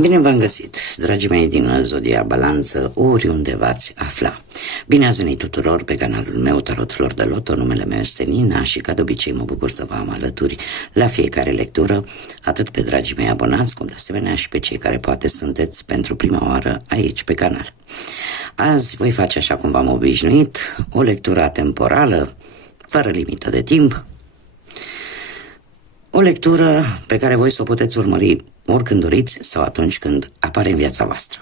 Bine v-am găsit, dragii mei din Zodia Balanță, oriunde v-ați afla. Bine ați venit tuturor pe canalul meu Tarot Flor de Loto, numele meu este Nina și ca de obicei mă bucur să vă am alături la fiecare lectură, atât pe dragii mei abonați, cum de asemenea și pe cei care poate sunteți pentru prima oară aici pe canal. Azi voi face, așa cum v-am obișnuit, o lectură temporală, fără limită de timp. O lectură pe care voi să o puteți urmări oricând doriți sau atunci când apare în viața voastră.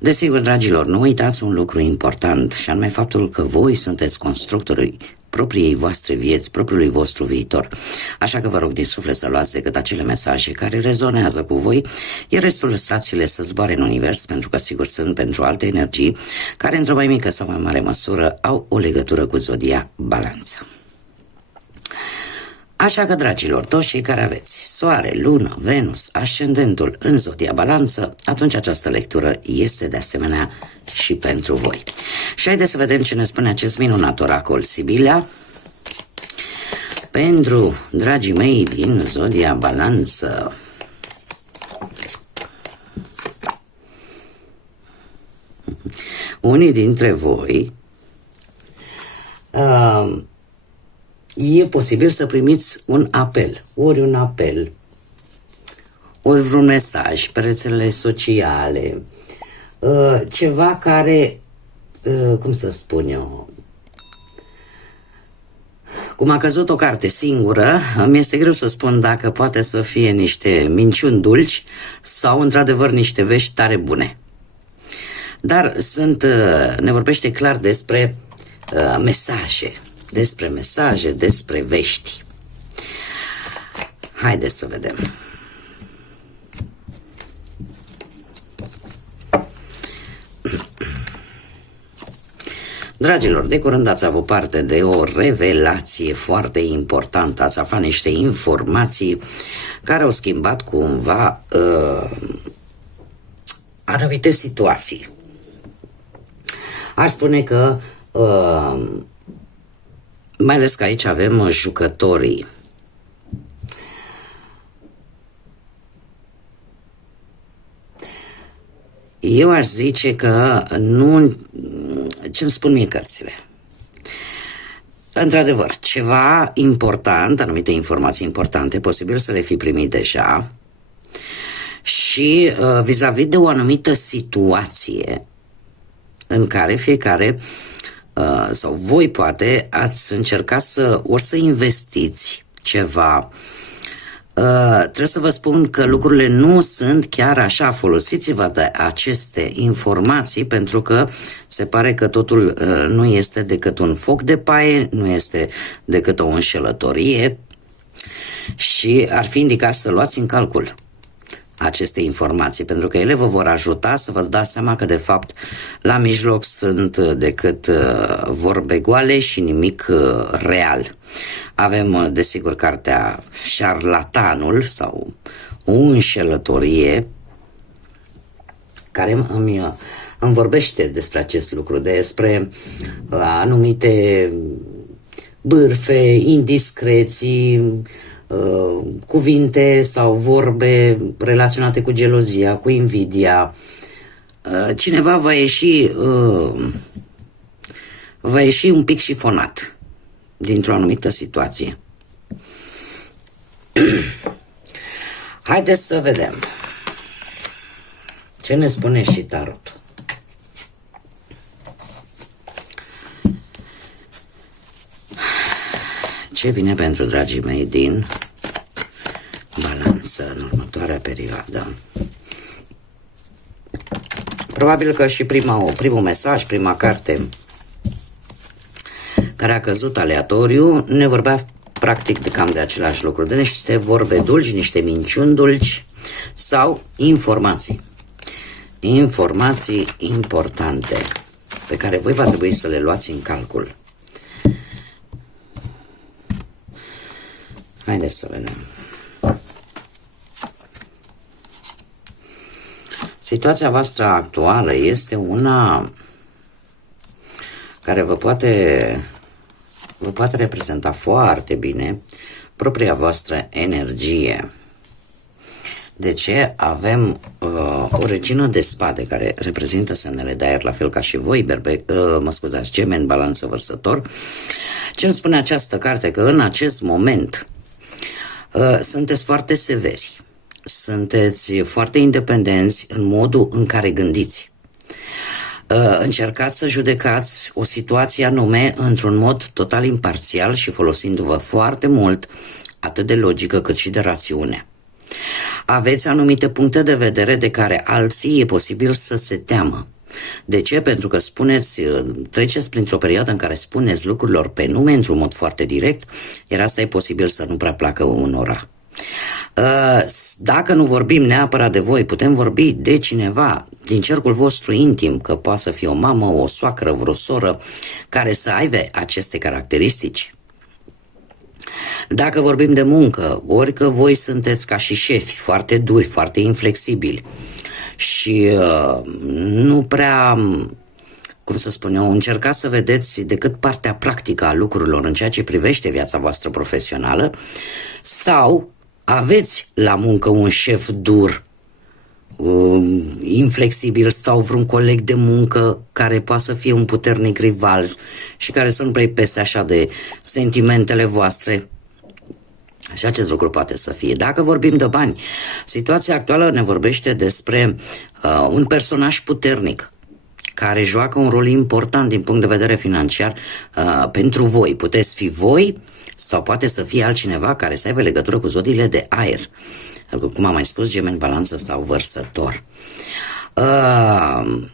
Desigur, dragilor, nu uitați un lucru important și anume faptul că voi sunteți constructorii propriei voastre vieți, propriului vostru viitor. Așa că vă rog din suflet să luați decât acele mesaje care rezonează cu voi, iar restul lăsați-le să zboare în univers, pentru că sigur sunt pentru alte energii care într-o mai mică sau mai mare măsură au o legătură cu Zodia Balanță. Așa că, dragilor, toți cei care aveți Soare, Lună, Venus, ascendentul în Zodia Balanță, atunci această lectură este de asemenea și pentru voi. Și haideți să vedem ce ne spune acest minunat oracol Sibila pentru dragii mei din Zodia Balanță. Unii dintre voi e posibil să primiți un apel, ori vreun mesaj pe rețelele sociale, ceva care, cum să spun eu, cum a căzut o carte singură, mi este greu să spun dacă poate să fie niște minciuni dulci sau într-adevăr niște vești tare bune. Dar ne vorbește clar despre mesaje, despre vești. Haideți să vedem. Dragilor, de curând ați avut parte de o revelație foarte importantă, ați aflat niște informații care au schimbat cumva anumite situații. Aș spune că mai ales că aici avem jucătorii. Eu aș zice că nu... Ce-mi spun mie cărțile? Într-adevăr, ceva important, anumite informații importante, posibil să le fi primit deja și vis-a-vis de o anumită situație în care fiecare sau voi poate ați încercat să investiți ceva. Trebuie să vă spun că lucrurile nu sunt chiar așa. Folosiți-vă de aceste informații, pentru că se pare că totul nu este decât un foc de paie, nu este decât o înșelătorie și ar fi indicat să luați în calcul aceste informații, pentru că ele vă vor ajuta să vă dați seama că de fapt la mijloc sunt decât vorbe goale și nimic real. Avem desigur cartea Șarlatanul sau o înșelătorie care îmi vorbește despre acest lucru, despre anumite bârfe, indiscreții, cuvinte sau vorbe relaționate cu gelozia, cu invidia. Cineva va ieși un pic șifonat dintr-o anumită situație. Haideți să vedem ce ne spune și tarotul. Ce vine pentru dragii mei din Balanță în următoarea perioadă? Probabil că și primul mesaj, prima carte care a căzut aleatoriu ne vorbea practic cam de același lucru, de niște vorbe dulci, niște minciuni dulci sau informații. Informații importante pe care voi va trebui să le luați în calcul. Haideți să vedem. Situația voastră actuală este una care vă poate reprezenta foarte bine propria voastră energie. De ce? Avem o regină de spade care reprezintă semnele de aer, la fel ca și voi, Gemeni, Balanță, Vărsător. Ce îmi spune această carte? Că în acest moment sunteți foarte severi, sunteți foarte independenți în modul în care gândiți. Încercați să judecați o situație anume într-un mod total imparțial și folosindu-vă foarte mult atât de logică cât și de rațiune. Aveți anumite puncte de vedere de care alții e posibil să se teamă. De ce? Pentru că treceți printr-o perioadă în care spuneți lucrurilor pe nume într-un mod foarte direct, iar asta e posibil să nu prea placă unora. Dacă nu vorbim neapărat de voi, putem vorbi de cineva din cercul vostru intim, că poate să fie o mamă, o soacră, vreo soră, care să aibă aceste caracteristici. Dacă vorbim de muncă, ori că voi sunteți ca și șefi, foarte duri, foarte inflexibili și nu prea, cum să spun eu, încercați să vedeți decât partea practică a lucrurilor în ceea ce privește viața voastră profesională, sau aveți la muncă un șef dur, inflexibil, sau vreun coleg de muncă care poate să fie un puternic rival și care să nu prea pese așa de sentimentele voastre. Și acest lucru poate să fie. Dacă vorbim de bani, situația actuală ne vorbește despre un personaj puternic care joacă un rol important din punct de vedere financiar pentru voi. Puteți fi voi sau poate să fie altcineva care să aibă legătură cu zodiile de aer, cum am mai spus, Gemeni, Balanță sau Vărsător.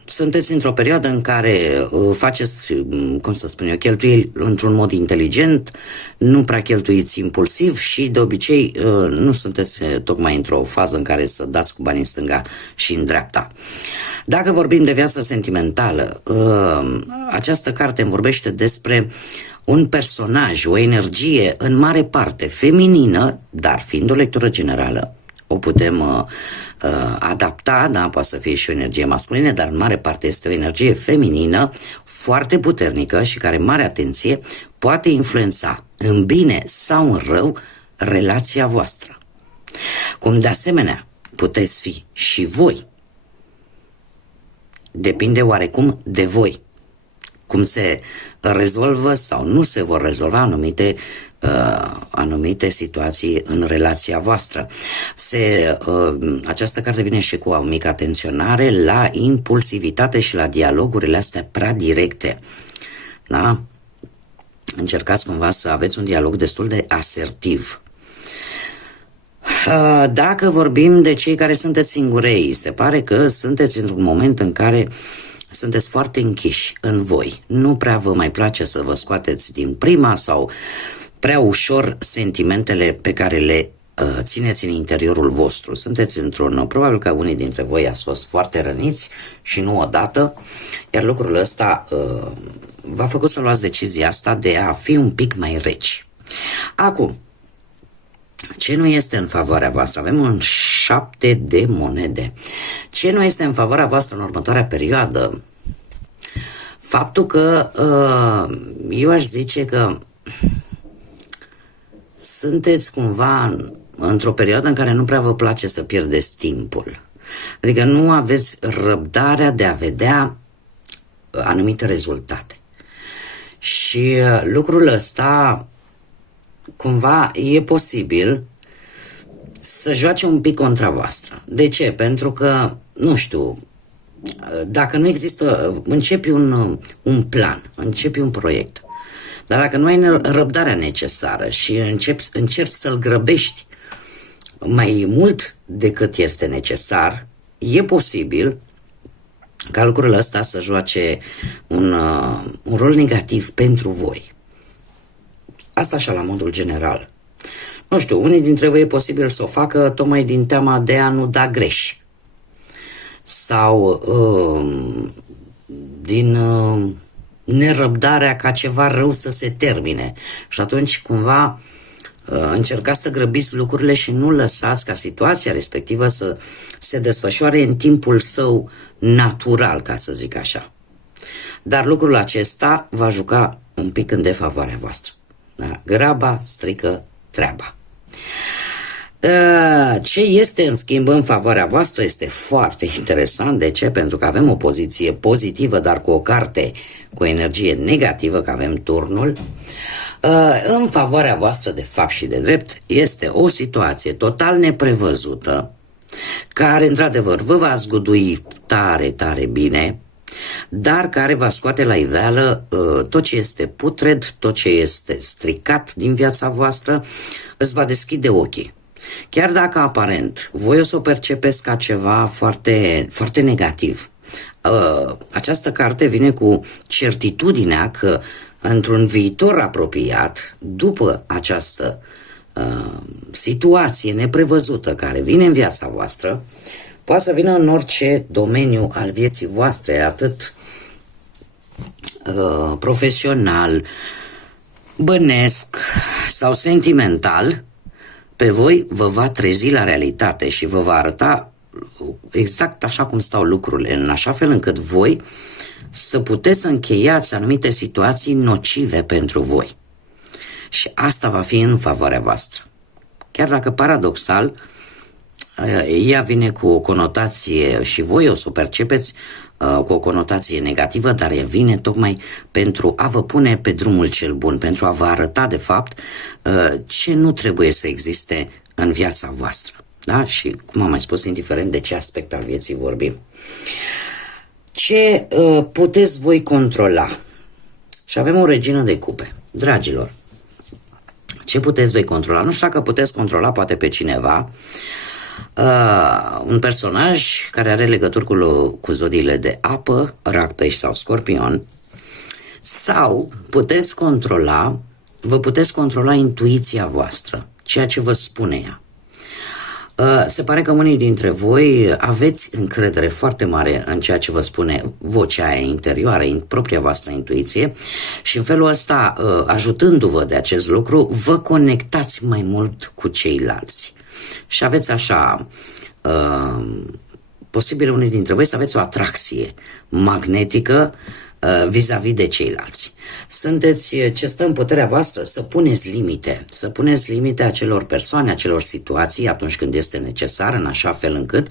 Sunteți într-o perioadă în care faceți, cum să spun eu, cheltuieli într-un mod inteligent, nu prea cheltuiți impulsiv și de obicei nu sunteți tocmai într-o fază în care să dați cu banii în stânga și în dreapta. Dacă vorbim de viață sentimentală, această carte îmi vorbește despre un personaj, o energie în mare parte feminină, dar fiind o lectură generală, o putem adapta, da, poate să fie și o energie masculină, dar în mare parte este o energie feminină foarte puternică și care, mare atenție, poate influența în bine sau în rău relația voastră. Cum de asemenea puteți fi și voi. Depinde oarecum de voi. Cum se rezolvă sau nu se vor rezolva anumite situații în relația voastră. Această carte vine și cu o mică atenționare la impulsivitate și la dialogurile astea prea directe. Da? Încercați cumva să aveți un dialog destul de asertiv. Dacă vorbim de cei care sunteți singurei, se pare că sunteți într-un moment în care sunteți foarte închiși în voi. Nu prea vă mai place să vă scoateți din prima sau prea ușor sentimentele pe care le țineți în interiorul vostru. Sunteți probabil că unii dintre voi ați fost foarte răniți și nu odată, iar lucrul ăsta v-a făcut să luați decizia asta de a fi un pic mai reci. Acum, ce nu este în favoarea voastră? Avem un 7 de monede. Ce nu este în favoarea voastră în următoarea perioadă? Faptul că eu aș zice că sunteți cumva într-o perioadă în care nu prea vă place să pierdeți timpul. Adică nu aveți răbdarea de a vedea anumite rezultate. Și lucrul ăsta cumva e posibil să joace un pic contra voastră. De ce? Pentru că, nu știu, dacă nu există, începi un plan, începi un proiect, dar dacă nu ai răbdarea necesară și încerci să-l grăbești mai mult decât este necesar, e posibil ca lucrul ăsta să joace un rol negativ pentru voi. Asta așa la modul general. Nu știu, unii dintre voi e posibil să o facă tocmai din teama de a nu da greș. Sau din nerăbdarea ca ceva rău să se termine. Și atunci cumva încercați să grăbiți lucrurile și nu lăsați ca situația respectivă să se desfășoare în timpul său natural, ca să zic așa. Dar lucrul acesta va juca un pic în defavoarea voastră. Da? Graba strică treaba. Ce este în schimb în favoarea voastră este foarte interesant. De ce? Pentru că avem o poziție pozitivă, dar cu o carte cu energie negativă, că avem turnul. În favoarea voastră, de fapt și de drept, este o situație total neprevăzută, care într-adevăr vă va zgudui tare, tare bine, dar care va scoate la iveală tot ce este putred, tot ce este stricat din viața voastră, îți va deschide ochii. Chiar dacă aparent voi o să o percepeți ca ceva foarte, foarte negativ, această carte vine cu certitudinea că într-un viitor apropiat, după această situație neprevăzută care vine în viața voastră, poate să vină în orice domeniu al vieții voastre, atât profesional, bănesc sau sentimental, pe voi vă va trezi la realitate și vă va arăta exact așa cum stau lucrurile, în așa fel încât voi să puteți să încheiați anumite situații nocive pentru voi. Și asta va fi în favoarea voastră. Chiar dacă paradoxal, ea vine cu o conotație și voi o să o percepeți cu o conotație negativă, dar ea vine tocmai pentru a vă pune pe drumul cel bun, pentru a vă arăta de fapt ce nu trebuie să existe în viața voastră. Da? Și cum am mai spus, indiferent de ce aspect al vieții vorbim. Ce puteți voi controla? Și avem o regină de cupe. Dragilor, ce puteți voi controla? Nu știu dacă puteți controla poate pe cineva, un personaj care are legături cu zodiile de apă, rac, pești sau scorpion, sau vă puteți controla intuiția voastră, ceea ce vă spune ea. Se pare că unii dintre voi aveți încredere foarte mare în ceea ce vă spune vocea aia interioară, în propria voastră intuiție, și în felul ăsta, ajutându-vă de acest lucru, vă conectați mai mult cu ceilalți. Și aveți așa, posibil unii dintre voi să aveți o atracție magnetică vis-a-vis de ceilalți. Sunteți, ce stă în puterea voastră, să puneți limite acelor persoane, acelor situații atunci când este necesar, în așa fel încât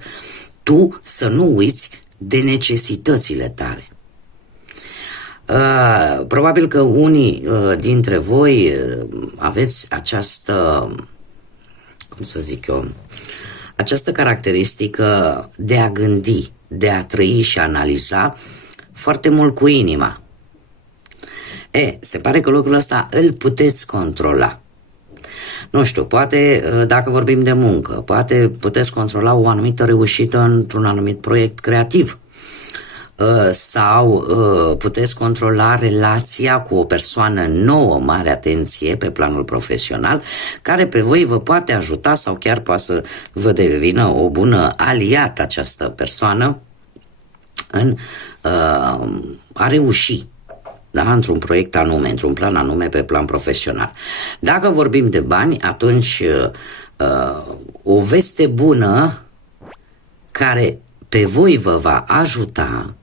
tu să nu uiți de necesitățile tale. Probabil că unii dintre voi aveți această, cum să zic eu, această caracteristică de a gândi, de a trăi și a analiza foarte mult cu inima. Se pare că lucrul ăsta îl puteți controla. Nu știu, poate dacă vorbim de muncă, poate puteți controla o anumită reușită într-un anumit proiect creativ. Sau puteți controla relația cu o persoană nouă, mare atenție, pe planul profesional, care pe voi vă poate ajuta sau chiar poate să vă devină o bună aliată această persoană în a reuși, da, într-un proiect anume, într-un plan anume, pe plan profesional. Dacă vorbim de bani, atunci o veste bună care pe voi vă va ajuta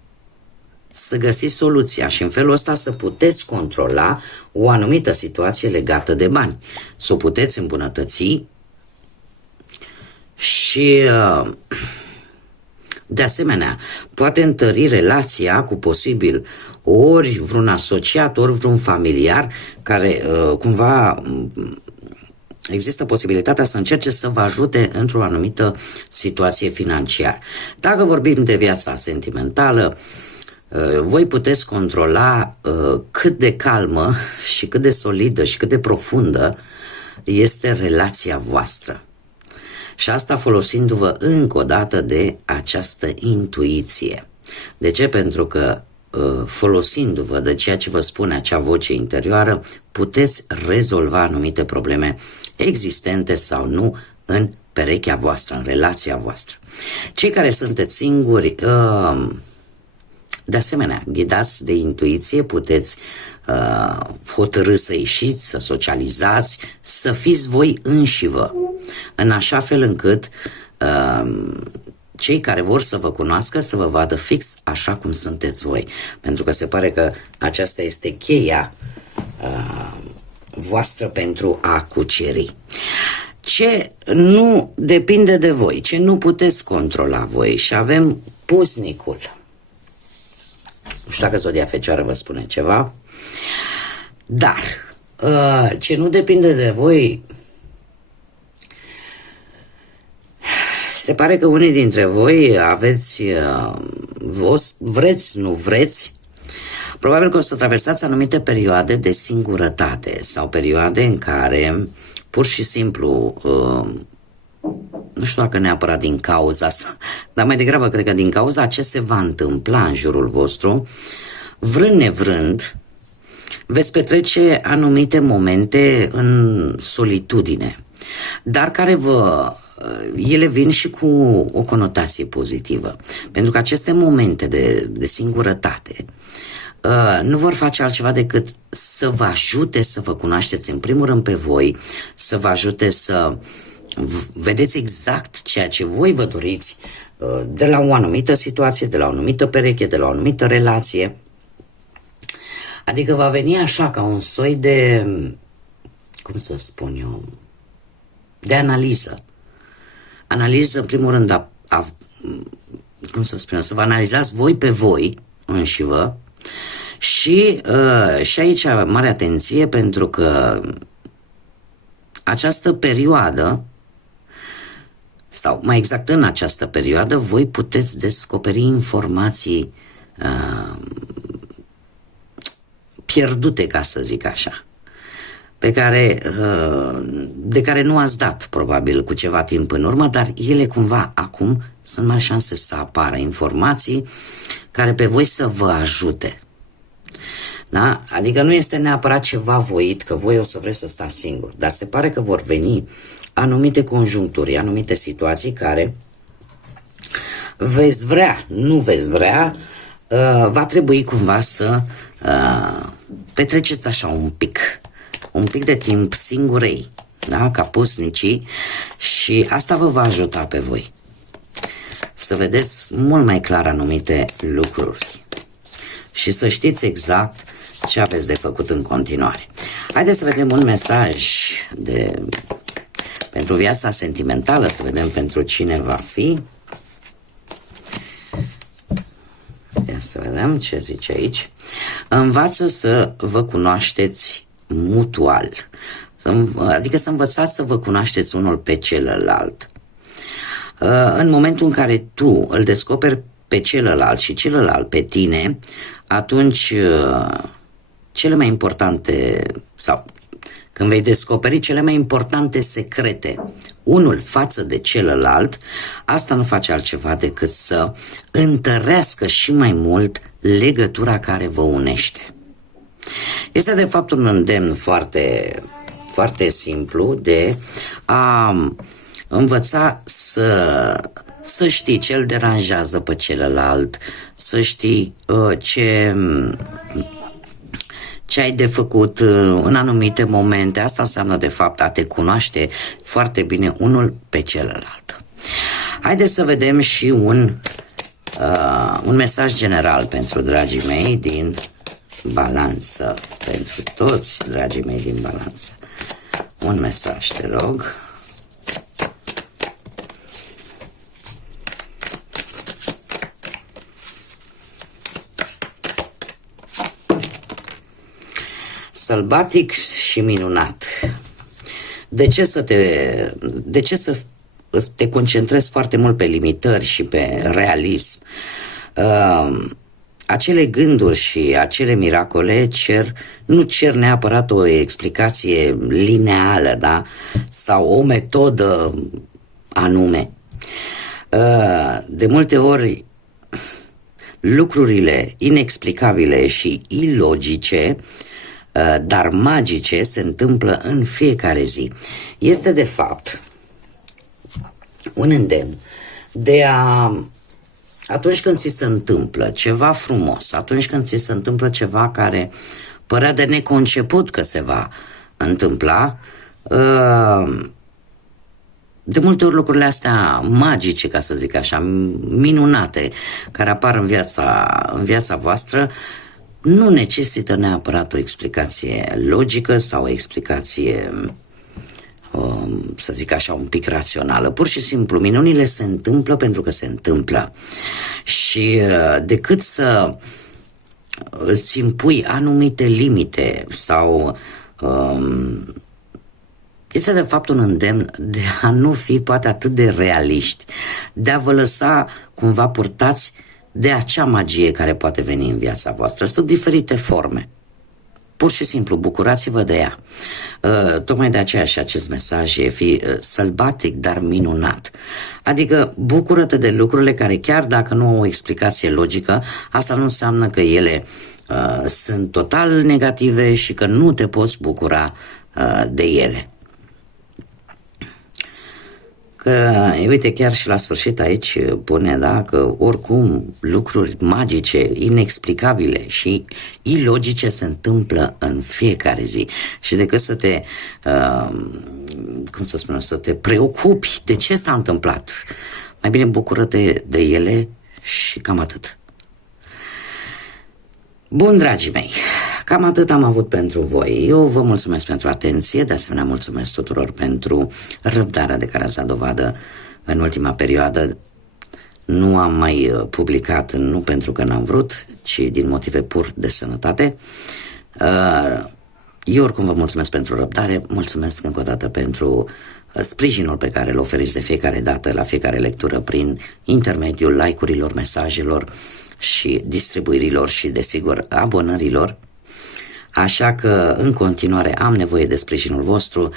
să găsiți soluția și în felul ăsta să puteți controla o anumită situație legată de bani, să o puteți îmbunătăți și de asemenea poate întări relația cu posibil ori vreun asociat, ori vreun familiar care cumva există posibilitatea să încerce să vă ajute într-o anumită situație financiară. Dacă vorbim de viața sentimentală, voi puteți controla cât de calmă și cât de solidă și cât de profundă este relația voastră. Și asta folosindu-vă încă o dată de această intuiție. De ce? Pentru că folosindu-vă de ceea ce vă spune acea voce interioară, puteți rezolva anumite probleme existente sau nu în perechea voastră, în relația voastră. Cei care sunteți singuri, de asemenea, ghidați de intuiție, puteți hotărî să ieșiți, să socializați, să fiți voi înșivă, în așa fel încât cei care vor să vă cunoască să vă vadă fix așa cum sunteți voi. Pentru că se pare că aceasta este cheia voastră pentru a cuceri. ce nu depinde de voi, ce nu puteți controla voi. Și avem pusnicul. Nu știu dacă Zodia Fecioară vă spune ceva, dar ce nu depinde de voi, se pare că unii dintre voi aveți, vreți, nu vreți, probabil că o să traversați anumite perioade de singurătate sau perioade în care pur și simplu, nu știu dacă neapărat din cauza asta, dar mai degrabă cred că din cauza ce se va întâmpla în jurul vostru, vrând nevrând, veți petrece anumite momente în solitudine, dar care ele vin și cu o conotație pozitivă, pentru că aceste momente de singurătate nu vor face altceva decât să vă ajute să vă cunoașteți în primul rând pe voi, să vă ajute să vedeți exact ceea ce voi vă doriți de la o anumită situație, de la o anumită pereche, de la o anumită relație. Adică va veni așa ca un soi de, cum să spun eu, de analiză. Analiză, în primul rând, cum să spun eu, să vă analizați voi pe voi înșivă și aici mare atenție, pentru că această perioadă, sau mai exact în această perioadă, voi puteți descoperi informații pierdute, ca să zic așa, de care nu ați dat probabil cu ceva timp în urmă, dar ele cumva acum sunt mari șanse să apară informații care pe voi să vă ajute. Da? Adică nu este neapărat ceva voit, că voi o să vreți să stați singuri, dar se pare că vor veni anumite conjuncturi, anumite situații care veți vrea, nu veți vrea, va trebui cumva să petreceți așa un pic de timp singurei, da? Ca pusnicii, și asta vă va ajuta pe voi să vedeți mult mai clar anumite lucruri și să știți exact ce aveți de făcut în continuare. Haideți să vedem un mesaj pentru viața sentimentală, să vedem pentru cine va fi. Ia să vedem ce zice aici. Învață să vă cunoașteți mutual, adică să învățați să vă cunoașteți unul pe celălalt. În momentul în care tu îl descoperi pe celălalt și celălalt pe tine, atunci cele mai importante, sau când vei descoperi cele mai importante secrete unul față de celălalt, asta nu face altceva decât să întărească și mai mult legătura care vă unește. Este de fapt un îndemn foarte, foarte simplu de a învăța să știi ce îl deranjează pe celălalt, să știi ce ai de făcut în anumite momente. Asta înseamnă de fapt a te cunoaște foarte bine unul pe celălalt. Haideți să vedem și un mesaj general pentru dragii mei din Balanță, pentru toți dragii mei din Balanță. Un mesaj, te rog. Sălbatic și minunat. De ce să te concentrezi foarte mult pe limitări și pe realism? Acele gânduri și acele miracole nu cer neapărat o explicație lineală, da? Sau o metodă anume. De multe ori lucrurile inexplicabile și ilogice, dar magice, se întâmplă în fiecare zi. Este de fapt un îndemn de atunci când ți se întâmplă ceva frumos, atunci când ți se întâmplă ceva care părea de neconceput că se va întâmpla, de multe ori lucrurile astea magice, ca să zic așa, minunate, care apar în viața voastră, nu necesită neapărat o explicație logică sau o explicație să zic așa, un pic rațională. Pur și simplu, minunile se întâmplă pentru că se întâmplă. Și decât să îți impui anumite limite sau este de fapt un îndemn de a nu fi poate atât de realiști, de a vă lăsa cumva purtați de acea magie care poate veni în viața voastră, sub diferite forme. Pur și simplu, bucurați-vă de ea. Tocmai de aceea și acest mesaj e sălbatic, dar minunat. Adică bucură-te de lucrurile care, chiar dacă nu au o explicație logică, asta nu înseamnă că ele sunt total negative și că nu te poți bucura de ele. Că, uite, chiar și la sfârșit aici pune, da, că oricum lucruri magice, inexplicabile și ilogice se întâmplă în fiecare zi. Și decât să te, să te preocupi de ce s-a întâmplat, mai bine bucură-te de ele și cam atât. Bun, dragii mei, cam atât am avut pentru voi. Eu vă mulțumesc pentru atenție, de asemenea mulțumesc tuturor pentru răbdarea de care ați dat dovadă în ultima perioadă. Nu am mai publicat, nu pentru că n-am vrut, ci din motive pur de sănătate. Eu oricum vă mulțumesc pentru răbdare, mulțumesc încă o dată pentru sprijinul pe care îl oferiți de fiecare dată, la fiecare lectură, prin intermediul like-urilor, mesajelor și distribuirilor și, desigur, abonărilor. Așa că, în continuare, am nevoie de sprijinul vostru.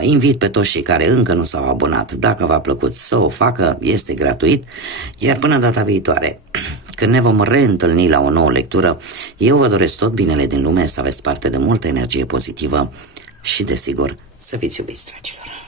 Invit pe toți cei care încă nu s-au abonat, dacă v-a plăcut, să o facă, este gratuit. Iar până data viitoare, când ne vom reîntâlni la o nouă lectură, eu vă doresc tot binele din lume, să aveți parte de multă energie pozitivă și, desigur, să fiți iubiți, dragilor.